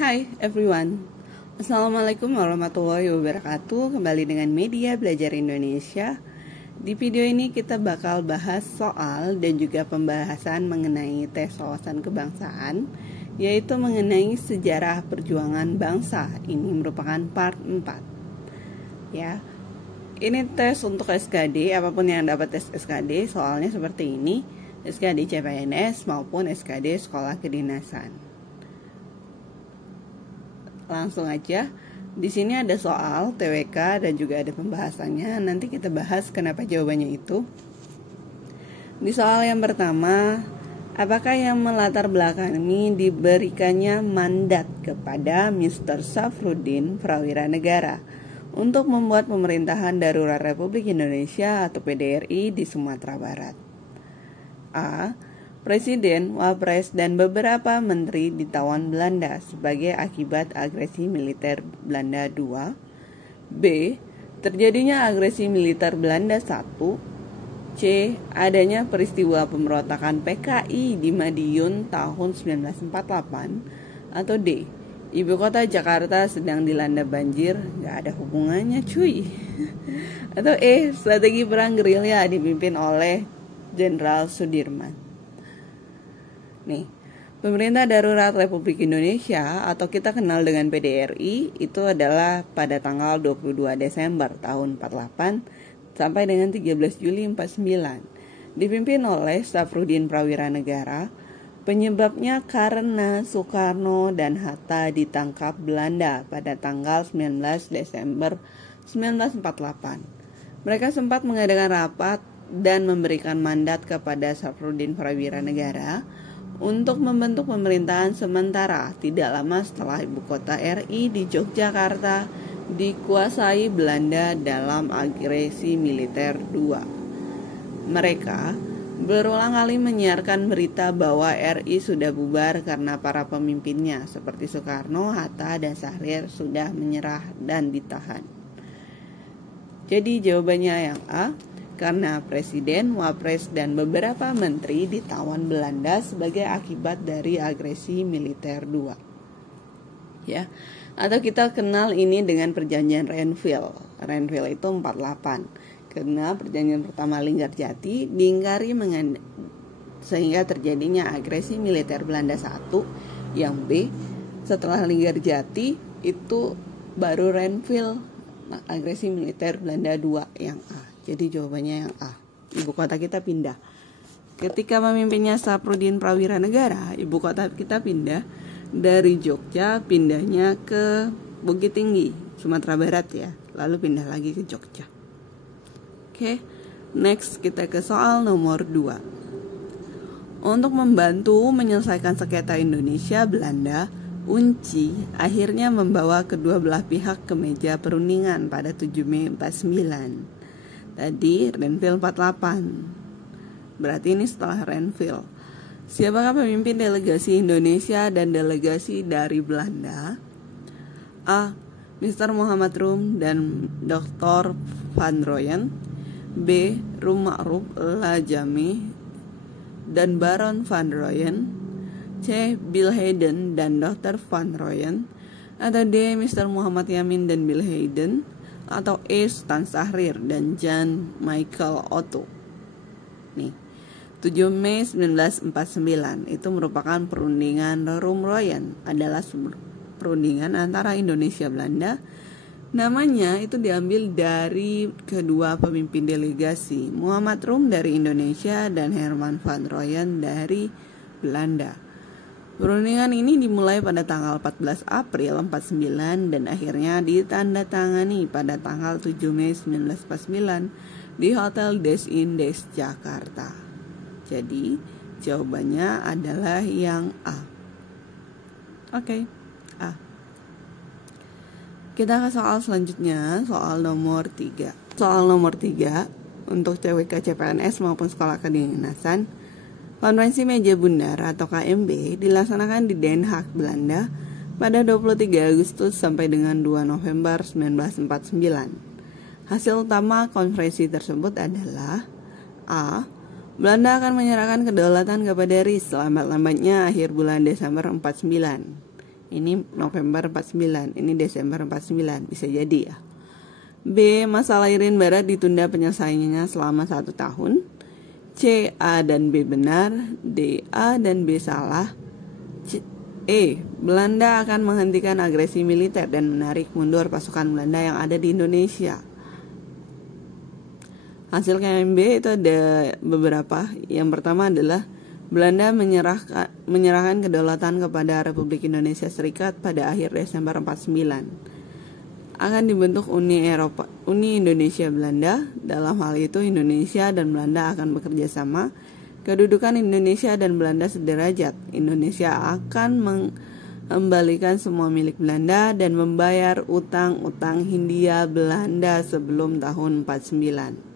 Hai everyone, Assalamualaikum warahmatullahi wabarakatuh. Kembali dengan Media Belajar Indonesia. Di video ini kita bakal bahas soal dan juga pembahasan mengenai tes wawasan kebangsaan, yaitu mengenai sejarah perjuangan bangsa. Ini merupakan part 4. Ya, ini tes untuk SKD, apapun yang dapat tes SKD, soalnya seperti ini, SKD CPNS maupun SKD Sekolah Kedinasan. Langsung aja, di sini ada soal TWK dan juga ada pembahasannya. Nanti kita bahas kenapa jawabannya itu. Di soal yang pertama, apakah yang melatar belakangi diberikannya mandat kepada Mr. Safruddin Prawira Negara untuk membuat pemerintahan darurat Republik Indonesia atau PDRI di Sumatera Barat? A. Presiden, Wapres, dan beberapa menteri ditawan Belanda sebagai akibat agresi militer Belanda 2. B. Terjadinya agresi militer Belanda 1. C. Adanya peristiwa pemberontakan PKI di Madiun tahun 1948. Atau D. Ibu kota Jakarta sedang dilanda banjir. Gak ada hubungannya cuy. Atau E. Strategi perang gerilya dipimpin oleh Jenderal Sudirman. Nih, Pemerintah Darurat Republik Indonesia atau kita kenal dengan PDRI itu adalah pada tanggal 22 Desember tahun 48 sampai dengan 13 Juli 49. Dipimpin oleh Safruddin Prawira Negara. Penyebabnya karena Soekarno dan Hatta ditangkap Belanda pada tanggal 19 Desember 1948. Mereka sempat mengadakan rapat dan memberikan mandat kepada Safruddin Prawira Negara untuk membentuk pemerintahan sementara tidak lama setelah ibu kota RI di Yogyakarta dikuasai Belanda dalam agresi militer 2. Mereka berulang kali menyiarkan berita bahwa RI sudah bubar karena para pemimpinnya seperti Soekarno, Hatta, dan Syahrir sudah menyerah dan ditahan. Jadi jawabannya yang A, karena Presiden, Wapres, dan beberapa menteri ditawan Belanda sebagai akibat dari agresi militer 2. Ya, atau kita kenal ini dengan perjanjian Renville. Renville itu 48. Karena perjanjian pertama Linggarjati diingkari sehingga terjadinya agresi militer Belanda 1. Yang B, setelah Linggarjati itu baru Renville, agresi militer Belanda 2 yang A. Jadi jawabannya yang A. Ibu kota kita pindah. Ketika memimpinnya Safruddin Prawira Negara, ibu kota kita pindah dari Jogja, pindahnya ke Bukit Tinggi, Sumatera Barat ya. Lalu pindah lagi ke Jogja. Oke, next kita ke soal nomor 2. Untuk membantu menyelesaikan sengketa Indonesia Belanda, UNCI akhirnya membawa kedua belah pihak ke meja perundingan pada 7 Mei 49. Tadi Renville 48. Berarti ini setelah Renville. Siapakah pemimpin delegasi Indonesia dan delegasi dari Belanda? A. Mr. Muhammad Rum dan Dr. Van Rooyen. B. Rum Ma'ruf Lajami dan Baron Van Rooyen. C. Bill Hayden dan Dr. Van Rooyen. Atau D. Mr. Muhammad Yamin dan Bill Hayden. Atau E. Sultan Syahrir dan Jan Michael Otto. Nih, 7 Mei 1949 itu merupakan perundingan Rum-Rooyen, adalah perundingan antara Indonesia Belanda. Namanya itu diambil dari kedua pemimpin delegasi, Muhammad Rum dari Indonesia dan Herman van Rooyen dari Belanda. Perundingan ini dimulai pada tanggal 14 April 49 dan akhirnya ditandatangani pada tanggal 7 Mei 1949 di Hotel Des Indes Jakarta. Jadi jawabannya adalah yang A. Oke, A. Kita ke soal selanjutnya, soal nomor 3. Soal nomor 3 untuk TWK CPNS maupun sekolah kedinasan. Konferensi Meja Bundar atau KMB dilaksanakan di Den Haag, Belanda pada 23 Agustus sampai dengan 2 November 1949. Hasil utama konferensi tersebut adalah A. Belanda akan menyerahkan kedaulatan kepada RI selambat-lambatnya akhir bulan Desember 49. Ini November 49, ini Desember 49, bisa jadi ya. B. Masalah Irian Barat ditunda penyelesaiannya selama 1 tahun. C. A dan B benar. D. A dan B salah. E. Belanda akan menghentikan agresi militer dan menarik mundur pasukan Belanda yang ada di Indonesia. Hasil KMB itu ada beberapa. Yang pertama adalah Belanda menyerahkan kedaulatan kepada Republik Indonesia Serikat pada akhir Desember 49. Akan dibentuk Uni Indonesia Belanda. Dalam hal itu Indonesia dan Belanda akan bekerja sama. Kedudukan Indonesia dan Belanda sederajat. Indonesia akan mengembalikan semua milik Belanda dan membayar utang-utang Hindia Belanda sebelum tahun 49.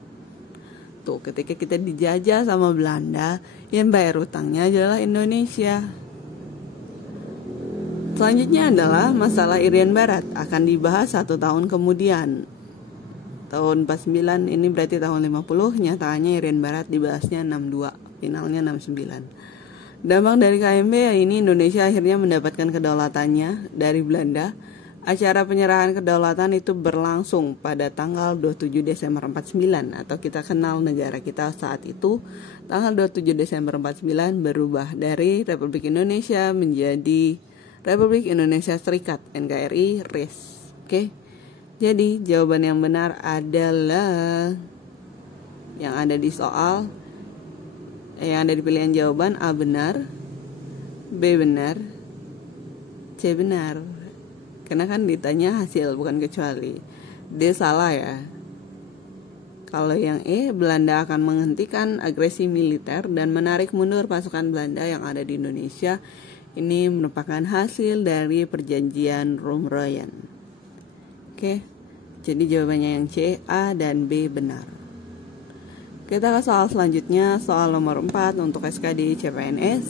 Tuh, ketika kita dijajah sama Belanda, yang bayar utangnya adalah Indonesia. Selanjutnya adalah masalah Irian Barat, akan dibahas 1 tahun kemudian. Tahun 49 ini berarti tahun 50, nyatanya Irian Barat dibahasnya 62, finalnya 69. Dampak dari KMB ini Indonesia akhirnya mendapatkan kedaulatannya dari Belanda. Acara penyerahan kedaulatan itu berlangsung pada tanggal 27 Desember 49 atau kita kenal negara kita saat itu tanggal 27 Desember 49 berubah dari Republik Indonesia menjadi Republik Indonesia Serikat NKRI RIS. Oke. Jadi jawaban yang benar adalah yang ada di soal yang ada di pilihan jawaban A benar, B benar, C benar. Karena kan ditanya hasil bukan kecuali. D salah ya. Kalau yang E, Belanda akan menghentikan agresi militer dan menarik mundur pasukan Belanda yang ada di Indonesia. Ini merupakan hasil dari perjanjian Roem-Royen. Oke. Jadi jawabannya yang C, A dan B benar. Kita ke soal selanjutnya, soal nomor 4 untuk SKD CPNS.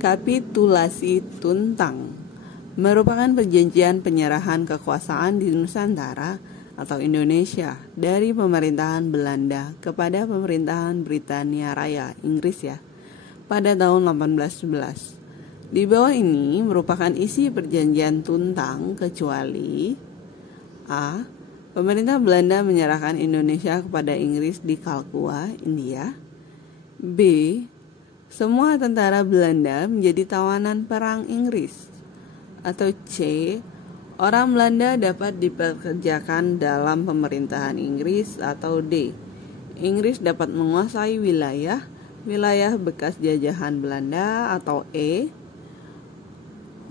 Kapitulasi Tuntang merupakan perjanjian penyerahan kekuasaan di Nusantara atau Indonesia dari pemerintahan Belanda kepada pemerintahan Britania Raya, Inggris ya, pada tahun 1811. Di bawah ini merupakan isi perjanjian Tuntang kecuali A. Pemerintah Belanda menyerahkan Indonesia kepada Inggris di Kalkua, India. B. Semua tentara Belanda menjadi tawanan perang Inggris. Atau C. Orang Belanda dapat dipekerjakan dalam pemerintahan Inggris. Atau D. Inggris dapat menguasai wilayah bekas jajahan Belanda. Atau E.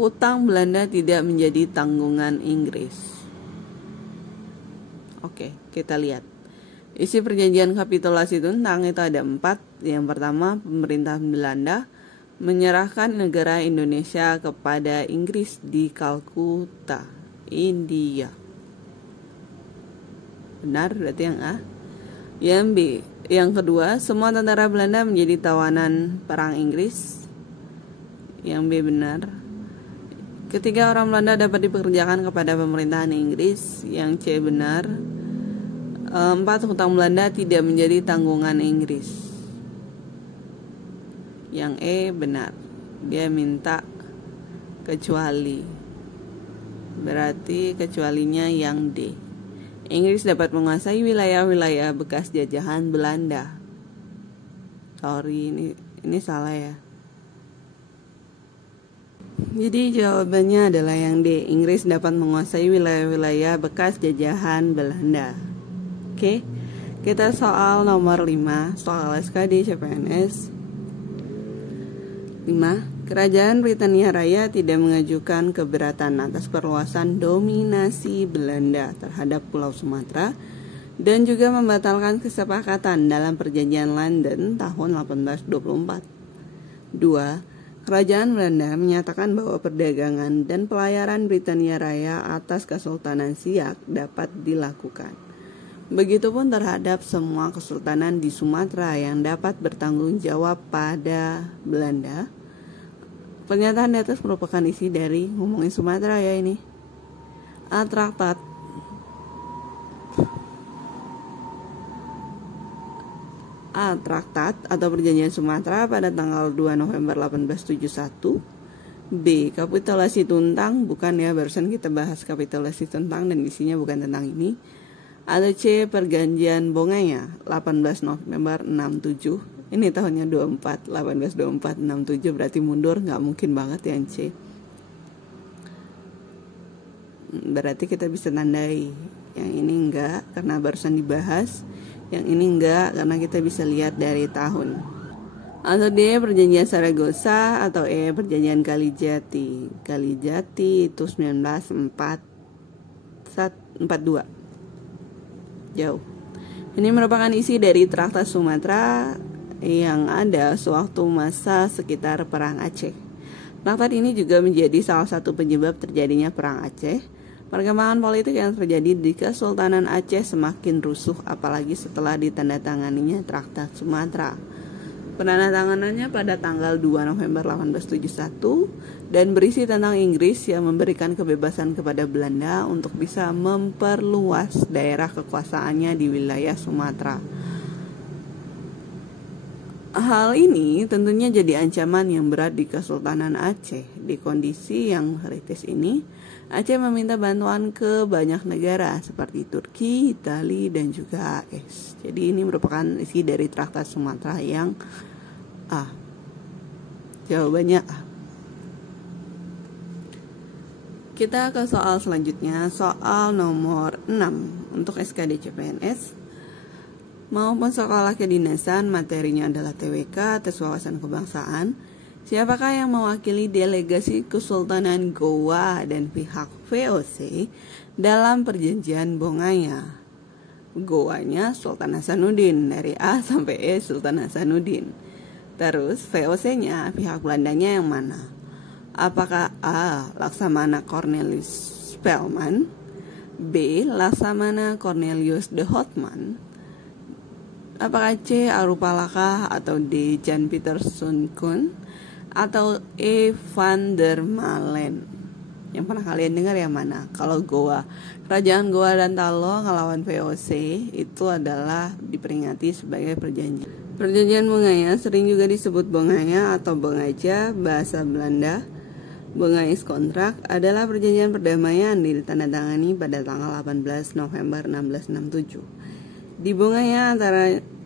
Hutang Belanda tidak menjadi tanggungan Inggris. Oke, kita lihat. Isi perjanjian kapitulasi Tuntang itu ada 4. Yang pertama, pemerintah Belanda menyerahkan negara Indonesia kepada Inggris di Kalkuta, India. Benar berarti yang A. Yang B, yang kedua, semua tentara Belanda menjadi tawanan perang Inggris. Yang B benar. Ketiga, orang Belanda dapat dipekerjakan kepada pemerintahan Inggris. Yang C benar. 4, hutang Belanda tidak menjadi tanggungan Inggris. Yang E benar. Dia minta kecuali. Berarti kecualinya yang D. Inggris dapat menguasai wilayah-wilayah bekas jajahan Belanda. Sorry, ini salah ya. Jadi jawabannya adalah yang D. Inggris dapat menguasai wilayah-wilayah bekas jajahan Belanda. Oke. Kita soal nomor 5, soal SKD CPNS. 5. Kerajaan Britania Raya tidak mengajukan keberatan atas perluasan dominasi Belanda terhadap Pulau Sumatera dan juga membatalkan kesepakatan dalam Perjanjian London tahun 1824. 2. Kerajaan Belanda menyatakan bahwa perdagangan dan pelayaran Britania Raya atas Kesultanan Siak dapat dilakukan. Begitupun terhadap semua kesultanan di Sumatera yang dapat bertanggung jawab pada Belanda. Pernyataan di atas merupakan isi dari ngomongin Sumatera ya ini. Traktat atau Perjanjian Sumatera pada tanggal 2 November 1871 B. Kapitulasi Tuntang, bukan ya, barusan kita bahas kapitulasi Tuntang dan isinya bukan tentang ini. Atau C. Perjanjian Bongaya 18 November 67. Ini tahunnya 24, 1824, 67, berarti mundur, nggak mungkin banget yang C. Berarti kita bisa tandai yang ini enggak karena barusan dibahas, yang ini enggak karena kita bisa lihat dari tahun. Atau D. Perjanjian Saragossa, atau E. Perjanjian Kalijati. Kalijati itu 1942. Jauh. Ini merupakan isi dari Traktat Sumatera yang ada sewaktu masa sekitar Perang Aceh. Traktat ini juga menjadi salah satu penyebab terjadinya Perang Aceh. Perkembangan politik yang terjadi di Kesultanan Aceh semakin rusuh, apalagi setelah ditandatanganinya Traktat Sumatera. Penandatanganannya pada tanggal 2 November 1871 dan berisi tentang Inggris yang memberikan kebebasan kepada Belanda untuk bisa memperluas daerah kekuasaannya di wilayah Sumatera. Hal ini tentunya jadi ancaman yang berat di Kesultanan Aceh. Di kondisi yang kritis ini, Aceh meminta bantuan ke banyak negara seperti Turki, Italia, dan juga AS. Jadi ini merupakan isi dari Traktat Sumatera yang A. Jawabannya A. Kita ke soal selanjutnya, soal nomor 6 untuk SKD CPNS maupun sekolah kedinasan. Materinya adalah TWK, tes wawasan kebangsaan. Siapakah yang mewakili delegasi Kesultanan Goa dan pihak VOC dalam perjanjian Bongaya? Goanya Sultan Hasanuddin, dari A sampai E Sultan Hasanuddin. Terus VOC-nya pihak Belandanya yang mana? Apakah A. Laksamana Cornelius Spelman, B. Laksamana Cornelius de Houtman, apakah C. Arupalaka, atau D. Jan Pieter Soenkun, atau E. van der Malen? Yang pernah kalian dengar yang mana? Kalau Goa, Kerajaan Goa dan Talo ngelawan VOC itu adalah diperingati sebagai perjanjian. Perjanjian Bongaya sering juga disebut Bongaya atau Bongaja bahasa Belanda. Bongais Kontrak adalah perjanjian perdamaian ditandatangani pada tanggal 18 November 1667. Di Bongaya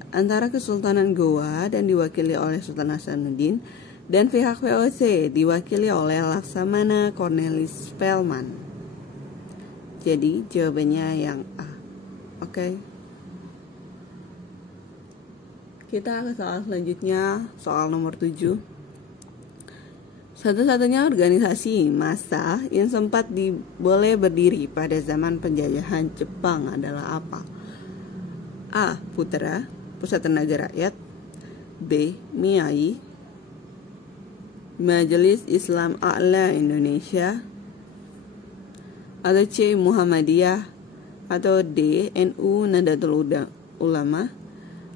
antara Kesultanan Goa dan diwakili oleh Sultan Hasanuddin dan pihak VOC diwakili oleh Laksamana Cornelis Spelman. Jadi jawabannya yang A. Oke. Kita ke soal selanjutnya, soal nomor 7. Satu-satunya organisasi massa yang sempat boleh berdiri pada zaman penjajahan Jepang adalah apa? A. Putra, Pusat Tenaga Rakyat. B. MIAI, Majelis Islam A'la Indonesia. Atau C. Muhammadiyah. Atau D. NU Nahdlatul Ulama.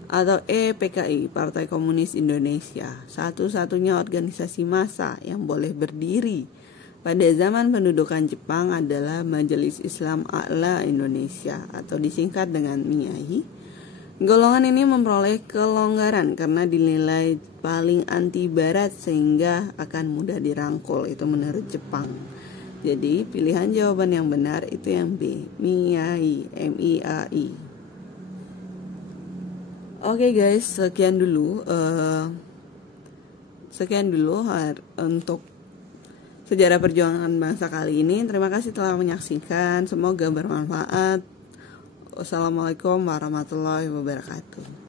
Atau E. PKI, Partai Komunis Indonesia. Satu-satunya organisasi massa yang boleh berdiri pada zaman pendudukan Jepang adalah Majelis Islam A'la Indonesia, atau disingkat dengan MIAI. Golongan ini memperoleh kelonggaran karena dinilai paling anti barat sehingga akan mudah dirangkul, itu menurut Jepang. Jadi pilihan jawaban yang benar itu yang B, MIAI, MIAI. Oke guys, sekian dulu untuk sejarah perjuangan bangsa kali ini. Terima kasih telah menyaksikan, semoga bermanfaat. Wassalamualaikum warahmatullahi wabarakatuh.